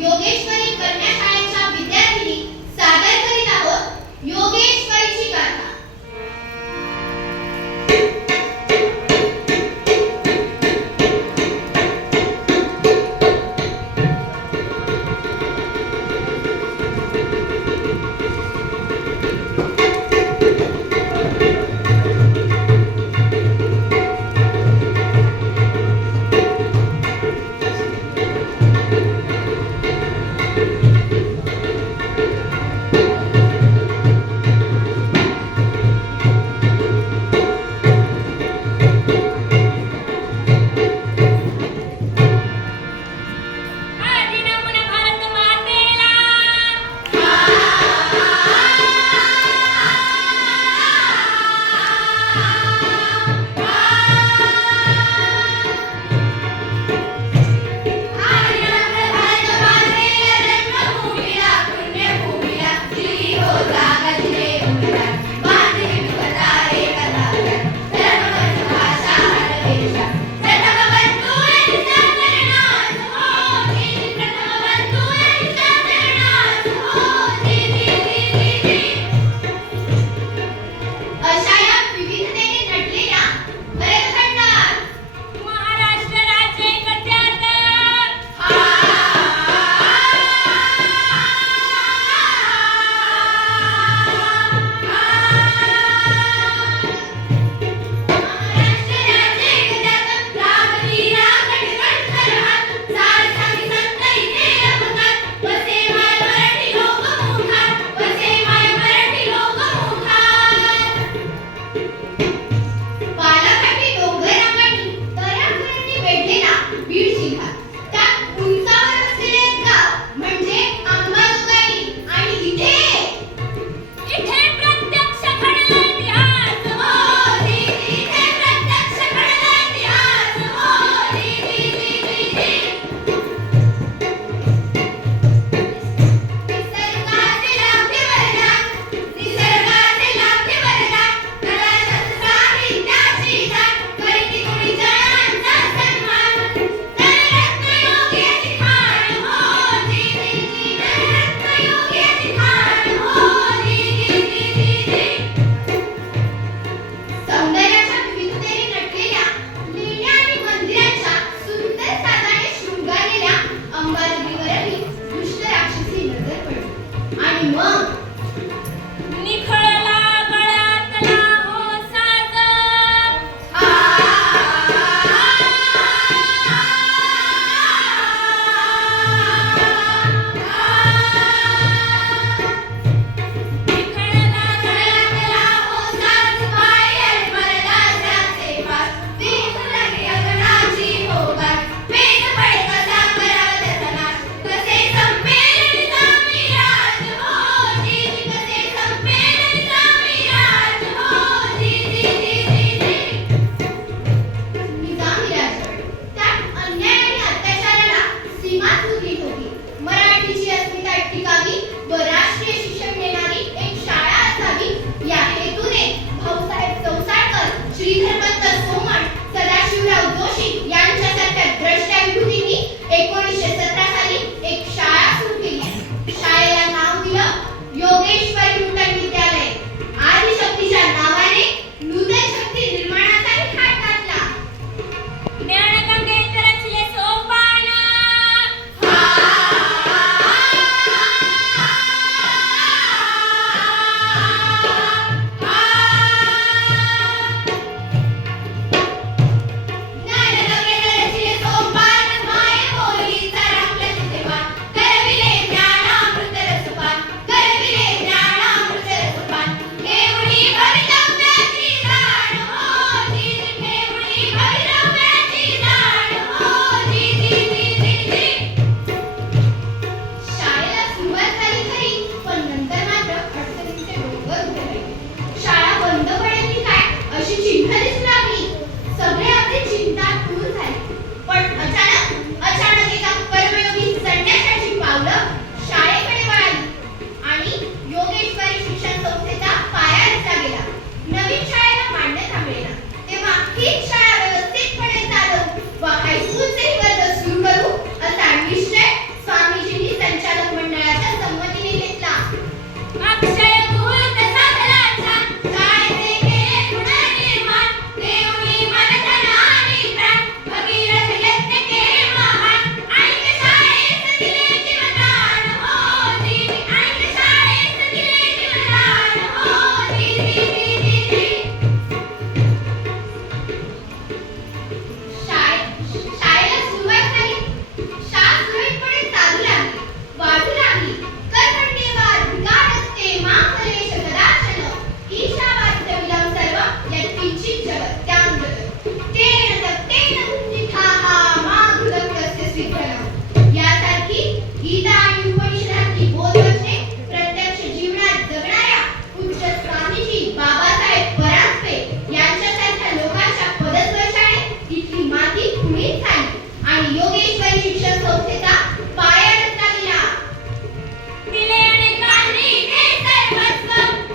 योगेश्वरी कन्या शाळेच्या विद्यार्थिनी सादर करीत आहोत योगेश्वरीची गाथा। शाळा सुरळीतपणे चालू लागली, वाढू लागली. कर्मण्येवा अधिकारस्ते मा फलेषु कदाचन. ईशावास्यमिदं सर्वं यत्किंचित् जगत्यां जगत्. तेन तत्तेन बुद्धिथाः मा घृतप्लस्य स्विद्धनं. यासारखी गीता आणि उपनिषदांची बोधवचने प्रत्यक्ष जीवनात जगणाऱ्या पूज्य स्वामीजी बाबासाहेब परांजपे यांच्यासारख्या लोकांच्या पदस्पर्शाने तिथली माती पुनीत झाली आणि योगेश्वरी शिक्षण संस्थेचा पाया रचला गेला. दिले अनेकांनी ते सर्वस्व,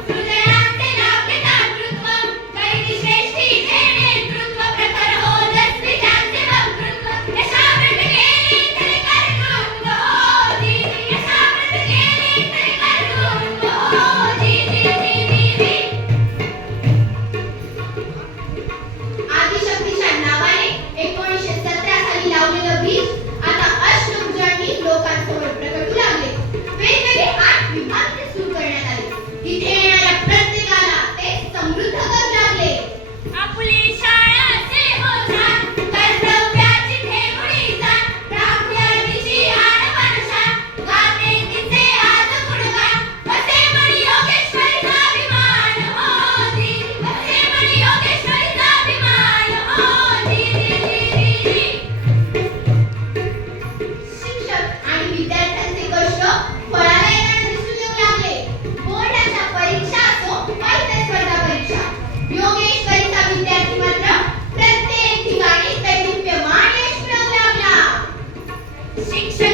सृजनाचे लाभले दातृत्व, करीती श्रेष्ठी ते नेतृत्व, प्रखर ओजस्वी त्यांचे वक्तृत्व, यशाव्रत केले तरी कर्तृत्व हो दीदी, यशाव्रत केले तरी कर्तृत्व हो दीदी दीदी. आदिशक्तीच्या नावाने 1917 साली लावलेलं बीज आता अष्टभुजांनी लोकांसमोर प्रकटू लागले. वेगवेगळे 8 विभाग ते सुरू करण्यात आले. इथे येणाऱ्या प्रत्येकाला ते समृद्ध करू लागले. आपली शाळा असे होतात, कर्तव्याची ठेवणी जाण, राखूया तिची आणपणशाण, गाते तिचे आज गुणगान, असे म्हणी योगेश्वरीचा अभिमान हो दीदी, असे म्हणी योगेश्वरीचा अभिमान हो दीदी दीदी. शिक्षक आणि विद्यार्थ्यांचे कष्ट फळाला येताना दिसून येऊ लागले. बोर्डाच्या परीक्षा असो वा इतर स्पर्धा परीक्षा, योगेश्वरीचा विद्यार्थी मात्र प्रत्येक ठिकाणी दैदिप्यमान यश मिळवू लागला. शिक्षण